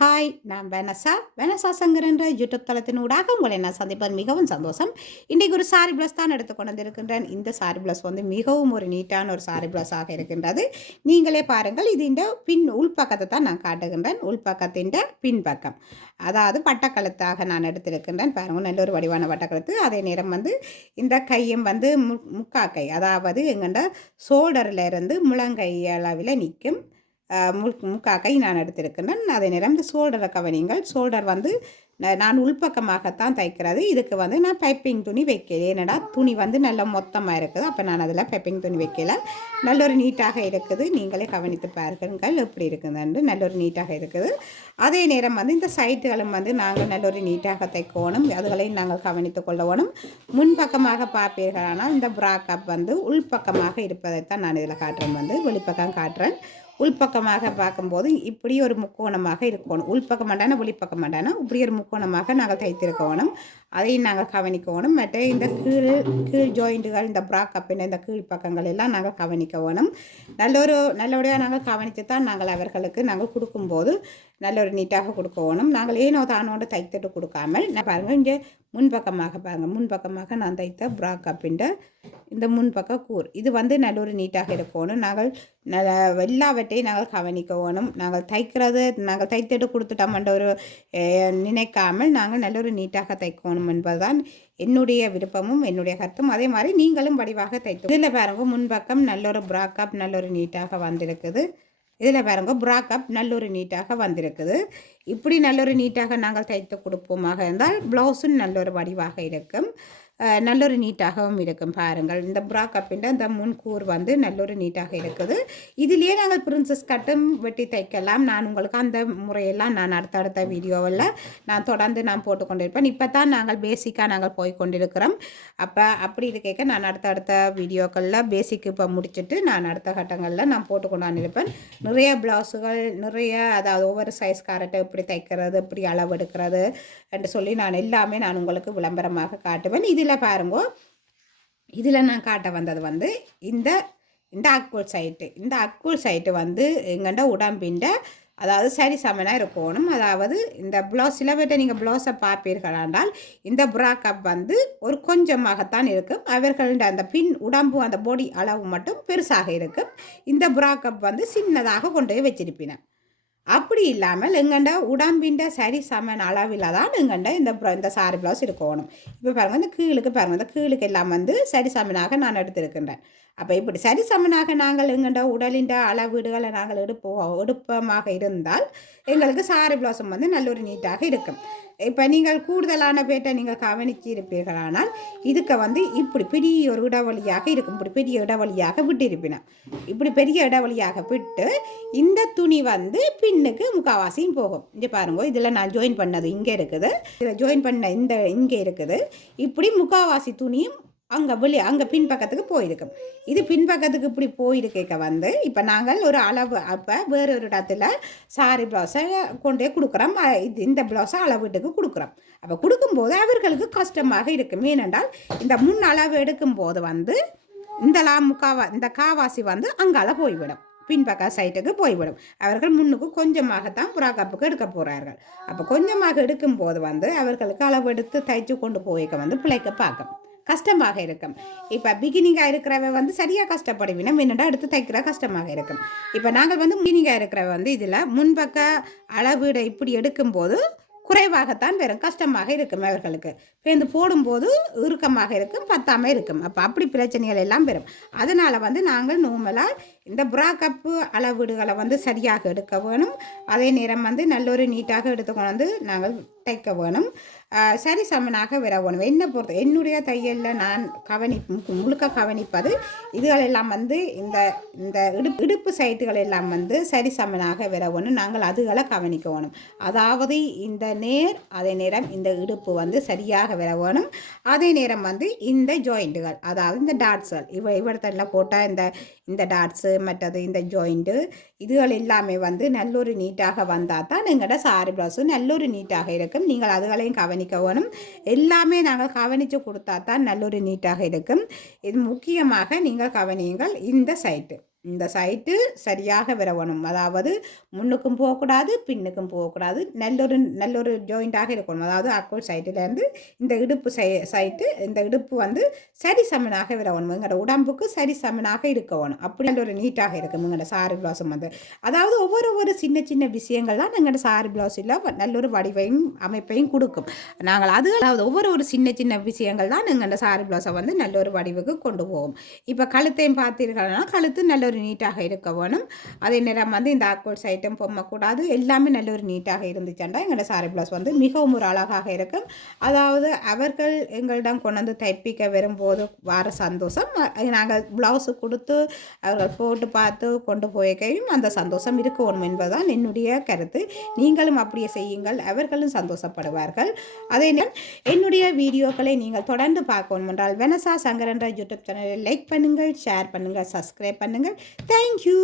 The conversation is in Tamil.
ஹாய், நான் வெனசா சங்கர் என்ற யூடியூப் தளத்தின் ஊடாக உங்களை நான் சந்திப்பது மிகவும் சந்தோஷம். இன்றைக்கு ஒரு சாரி ப்ளஸ் தான் எடுத்துக்கொண்டு வந்திருக்கின்றேன். இந்த சாரி ப்ளஸ் வந்து மிகவும் ஒரு நீட்டான ஒரு சாரி ப்ளஸாக இருக்கின்றது. நீங்களே பாருங்கள், இது இந்த உள்பக்கத்தை தான் நான் காட்டுகின்றேன். உள்பக்கத்தின் பின்பக்கம், அதாவது பட்டக்கழுத்தாக நான் எடுத்திருக்கின்றேன். பாருங்கள், நல்ல ஒரு வடிவான பட்டக்கழுத்து. அதே நேரம் வந்து இந்த கையும் வந்து முக்காக்கை, அதாவது எங்கள்ட ஷோல்டரில் இருந்து முழங்கை அளவில் நிற்கும் முக்காக்கை நான் எடுத்திருக்கின்றேன். அதே நேரம் இந்த ஷோல்டரை கவனிங்கள். ஷோல்டர் வந்து நான் உள்பக்கமாகத்தான் தைக்கிறது. இதுக்கு வந்து நான் பைப்பிங் துணி வைக்கல. ஏன்னடா துணி வந்து நல்ல மொத்தமாக இருக்குது. அப்போ நான் அதில் பைப்பிங் துணி வைக்கல. நல்ல ஒரு நீட்டாக இருக்குது. நீங்களே கவனித்து பாருங்கள் எப்படி இருக்குதுன்னு. நல்ல ஒரு நீட்டாக இருக்குது. அதே நேரம் வந்து இந்த சைட்டுகளும் வந்து நாங்கள் நல்ல ஒரு நீட்டாக தைக்கணும். அதுகளையும் நாங்கள் கவனித்து கொள்ளணும். முன்பக்கமாக பார்ப்பீர்களானால் இந்த ப்ராக்கப் வந்து உள்பக்கமாக இருப்பதைத்தான் நான் இதில் காட்டுறேன். வந்து வெளிப்பக்கம் காட்டுறேன். உள்பக்கமாக பார்க்கும்போது இப்படி ஒரு முக்கோணமாக இருக்கணும். உள்பக்கம் மாட்டானா வெளிப்பக்கம் மாட்டானா இப்படி ஒரு முக்கோணமாக நாங்கள் தைத்திருக்கணும். அதையும் நாங்கள் கவனிக்கணும். மற்ற இந்த கீழ் ஜாயிண்ட்டுகள், இந்த ப்ராக்கப்பின் இந்த கீழ் பக்கங்கள் எல்லாம் நாங்கள் கவனிக்கணும். நல்லபடியாக நாங்கள் கவனித்து தான் நாங்கள் அவர்களுக்கு நாங்கள் கொடுக்கும்போது நல்ல ஒரு நீட்டாக கொடுக்கணும். நாங்கள் ஏனோ தானோடு தைத்துட்டு கொடுக்காமல் நான் பாருங்கள், இங்கே முன்பக்கமாக பாருங்கள், முன்பக்கமாக நான் தைத்த ப்ராக்கப்பின் இந்த முன்பக்க கூர் இது வந்து நல்ல ஒரு நீட்டாக இருக்கணும். நாங்கள் எல்லாவற்றையும் நாங்கள் கவனிக்கணும். நாங்கள் தைத்துட்டு கொடுத்துட்டோம்ன்ற ஒரு நினைக்காமல் நாங்கள் நல்ல ஒரு நீட்டாக தைக்கணும் என்பதுதான் என்னுடைய விருப்பமும் என்னுடைய கருத்தும். அதே மாதிரி நீங்களும் வடிவாக தைத்து இதில் பாருங்க, முன்பக்கம் நல்ல ஒரு ப்ராக்கப் நல்ல ஒரு நீட்டாக வந்திருக்குது. இதில் பாருங்க, ப்ராக்கப் நல்ல ஒரு நீட்டாக வந்திருக்குது. இப்படி நல்ல ஒரு நீட்டாக நாங்கள் தைத்து கொடுப்போமாக இருந்தால் ப்ளவுஸும் நல்ல ஒரு வடிவாக இருக்கும். நல்ல ஒரு நீட்டாகவும் இருக்கும். பாருங்கள், இந்த ப்ராக்கப்பின் இந்த முன்கூர் வந்து நல்ல ஒரு நீட்டாக இருக்குது. இதிலேயே நாங்கள் பிரின்சஸ் கட்டும் வெட்டி தைக்கலாம். நான் உங்களுக்கு அந்த முறையெல்லாம் நான் அடுத்தடுத்த வீடியோவில் நான் தொடர்ந்து நான் போட்டுக்கொண்டிருப்பேன். இப்போ தான் நாங்கள் பேசிக்காக நாங்கள் போய் கொண்டிருக்கிறோம். அப்படி இருக்க நான் அடுத்தடுத்த வீடியோக்களில் பேசிக் இப்போ முடிச்சுட்டு நான் அடுத்த கட்டங்களில் நான் போட்டுக்கொண்டாந்து இருப்பேன். நிறைய ப்ளவுஸுகள் நிறைய, அதாவது ஒவ்வொரு சைஸ் காரட்டை எப்படி தைக்கிறது, எப்படி அளவு எடுக்கிறது என்று சொல்லி நான் எல்லாமே நான் உங்களுக்கு விளம்பரமாக காட்டுவேன். இதில் பாருங்க, இதில் நான் காட்ட வந்தது வந்து இந்த அக்குள் சைட்டு வந்து எங்கண்ட உடம்பின், அதாவது சரி சமனாக இருக்கணும். அதாவது இந்த ப்ளவுஸ் சிலவற்றை நீங்கள் ப்ளவுஸை பார்ப்பீர்களானால் இந்த ப்ராக்கப் வந்து ஒரு கொஞ்சமாகத்தான் இருக்கும். அவர்கள அந்த பின் உடம்பு அந்த பாடி அளவு மட்டும் பெருசாக இருக்கும். இந்த ப்ராக்கப் வந்து சின்னதாக கொண்டு போய் வச்சிருப்பினேன். அப்படி இல்லாமல் எங்கண்ட உடம்பின் சரி சமன் அளவில் தான் எங்கண்ட இந்த சாரி ப்ளவுஸ் இருக்கணும். இப்போ பாருங்கள், இந்த கீழுக்கு பாருங்கள், இந்த கீழுக்கு எல்லாம் வந்து சரி சமனாக நான் எடுத்திருக்கின்றேன். அப்போ இப்படி சரி சமனாக நாங்கள் எங்கண்ட உடலின் அளவீடுகளை நாங்கள் எடுப்பமாக இருந்தால் எங்களுக்கு சாரி ப்ளவுஸும் வந்து நல்ல ஒரு நீட்டாக இருக்கும். இப்போ நீங்கள் கூடுதலான பேட்டை நீங்கள் கவனித்து இருப்பீர்களானால் இதுக்கு வந்து இப்படி பெரிய ஒரு இடைவெளியாக இருக்கும். இப்படி பெரிய இடைவெளியாக விட்டிருப்பினேன். இப்படி பெரிய இடைவெளியாக விட்டு இந்த துணி வந்து பின்னுக்கு முக்கால்வாசியும் போகும். இங்கே பாருங்க, இதில் நான் ஜாயின் பண்ணது இங்கே இருக்குது, இதில் ஜாயின் பண்ண இங்கே இருக்குது. இப்படி முக்கால்வாசி துணியும் அங்கே பின்பக்கத்துக்கு போயிருக்கும். இது பின்பக்கத்துக்கு இப்படி போயிருக்க வந்து இப்போ நாங்கள் ஒரு அளவு, அப்போ வேறு ஒரு இடத்துல சாரி ப்ளவுஸை கொண்டே கொடுக்குறோம். இந்த ப்ளவுஸை அளவீட்டுக்கு கொடுக்குறோம். அப்போ கொடுக்கும்போது அவர்களுக்கு கஷ்டமாக இருக்கும். ஏனென்றால் இந்த முன் அளவு எடுக்கும்போது வந்து இந்த காவாசி வந்து அங்கால போய்விடும், பின்பக்க சைட்டுக்கு போய்விடும். அவர்கள் முன்னுக்கு கொஞ்சமாகத்தான் ப்ராக்கப்புக்கு எடுக்க போகிறார்கள். அப்போ கொஞ்சமாக எடுக்கும்போது வந்து அவர்களுக்கு அளவு எடுத்து தைச்சு கொண்டு போய்க்க வந்து பிழைக்க பார்க்கும், கஷ்டமாக இருக்கும். இப்போ பிகினிங்காக இருக்கிறவ வந்து சரியாக கஷ்டப்படுவினா என்னடா எடுத்து தைக்கிற கஷ்டமாக இருக்கும். இப்போ நாங்கள் வந்து பிகினிங்காக இருக்கிறவ வந்து இதில் முன்பக்க அளவீடை இப்படி எடுக்கும்போது குறைவாகத்தான் வரும், கஷ்டமாக இருக்கும் அவர்களுக்கு. பேருந்து போடும்போது இறுக்கமாக இருக்கும், பத்தாமல் இருக்கும். அப்போ அப்படி பிரச்சனைகள் எல்லாம் வரும். அதனால் வந்து நாங்கள் நார்மலாக இந்த ப்ராக்கப்பு அளவீடுகளை வந்து சரியாக எடுக்க வேணும். அதே நேரம் வந்து நல்ல ஒரு நீட்டாக எடுத்துக்கொண்டு வந்து நாங்கள் தைக்க வேணும். சரி சமனாக வர வேணும். என்னுடைய தையலில் நான் முழுக்க கவனிப்பது இதுகளெல்லாம் வந்து இந்த இடுப்பு சைட்டுகள் எல்லாம் வந்து சரி சமனாக வர வேணும். நாங்கள் அதுகளை கவனிக்க வேணும். அதாவது இந்த அதே நேரம் இந்த இடுப்பு வந்து சரியாக வர வேணும். அதே நேரம் வந்து இந்த ஜாயிண்ட்டுகள், அதாவது இந்த டாட்ஸுகள், இவடத்தில் போட்டால் இந்த டாட்ஸு மற்றது இந்த ஜாயிண்ட்டு இதுகள் எல்லாமே வந்து நல்லொரு நீட்டாக வந்தால் தான் எங்களோட சாரி ப்ளவுஸு நல்லொரு நீட்டாக இருக்கும். நீங்கள் அதுகளையும் கவனிக்க வேணும். எல்லாமே நாங்கள் கவனித்து கொடுத்தா தான் நல்லொரு நீட்டாக இருக்கும். இது முக்கியமாக நீங்கள் கவனியுங்கள். இந்த சைட்டு இந்த சைட்டு சரியாக வரவணும். அதாவது முன்னுக்கும் போகக்கூடாது, பின்னுக்கும் போகக்கூடாது. நல்லொரு ஜாயிண்டாக இருக்கணும். அதாவது அக்கோல் சைட்டிலேருந்து இந்த இடுப்பு சைட்டு இந்த இடுப்பு வந்து சரி சமனாக வரவணும். எங்களோட உடம்புக்கு சரி சமனாக இருக்கணும். அப்படி நல்ல ஒரு நீட்டாக இருக்கும் எங்களோட சாரி பிளவுஸும் வந்து. அதாவது ஒவ்வொரு சின்ன சின்ன விஷயங்கள் தான் எங்களோட சாரி பிளவுஸில் நல்லொரு வடிவையும் அமைப்பையும் கொடுக்கும். நாங்கள் அதாவது ஒவ்வொரு சின்ன சின்ன விஷயங்கள் தான் எங்களோட சாரி பிளவுஸை வந்து நல்ல ஒரு வடிவுக்கு கொண்டு போவோம். இப்போ கழுத்தையும் பார்த்தீர்கள்னா கழுத்து நல்ல ஒரு நீட்டாக இருக்க வேணும். அதே நேரம் வந்து இந்த ஆக்வர்ட்ஸ் ஐட்டம் பொம்மக்கூடாது. எல்லாமே நல்ல ஒரு நீட்டாக இருந்துச்சுன்னா எங்களோட சாரி பிளவுஸ் வந்து மிகவும் ஒரு அழகாக இருக்கும். அதாவது அவர்கள் எங்களிடம் கொண்டு வந்து தைப்பிக்க வரும்போது வர சந்தோஷம் நாங்கள் ப்ளவுஸு கொடுத்து அவர்கள் போட்டு பார்த்து கொண்டு போய்க்கையும் அந்த சந்தோஷம் இருக்கணும் என்பதுதான் என்னுடைய கருத்து. நீங்களும் அப்படியே செய்யுங்கள், அவர்களும் சந்தோஷப்படுவார்கள். அதே நேரம் என்னுடைய வீடியோக்களை நீங்கள் தொடர்ந்து பார்க்கணும் என்றால் வெனசா சங்கர் என்ற யூடியூப் சேனலை லைக் பண்ணுங்கள், ஷேர் பண்ணுங்கள், சப்ஸ்கிரைப் பண்ணுங்கள். தேங்க்யூ.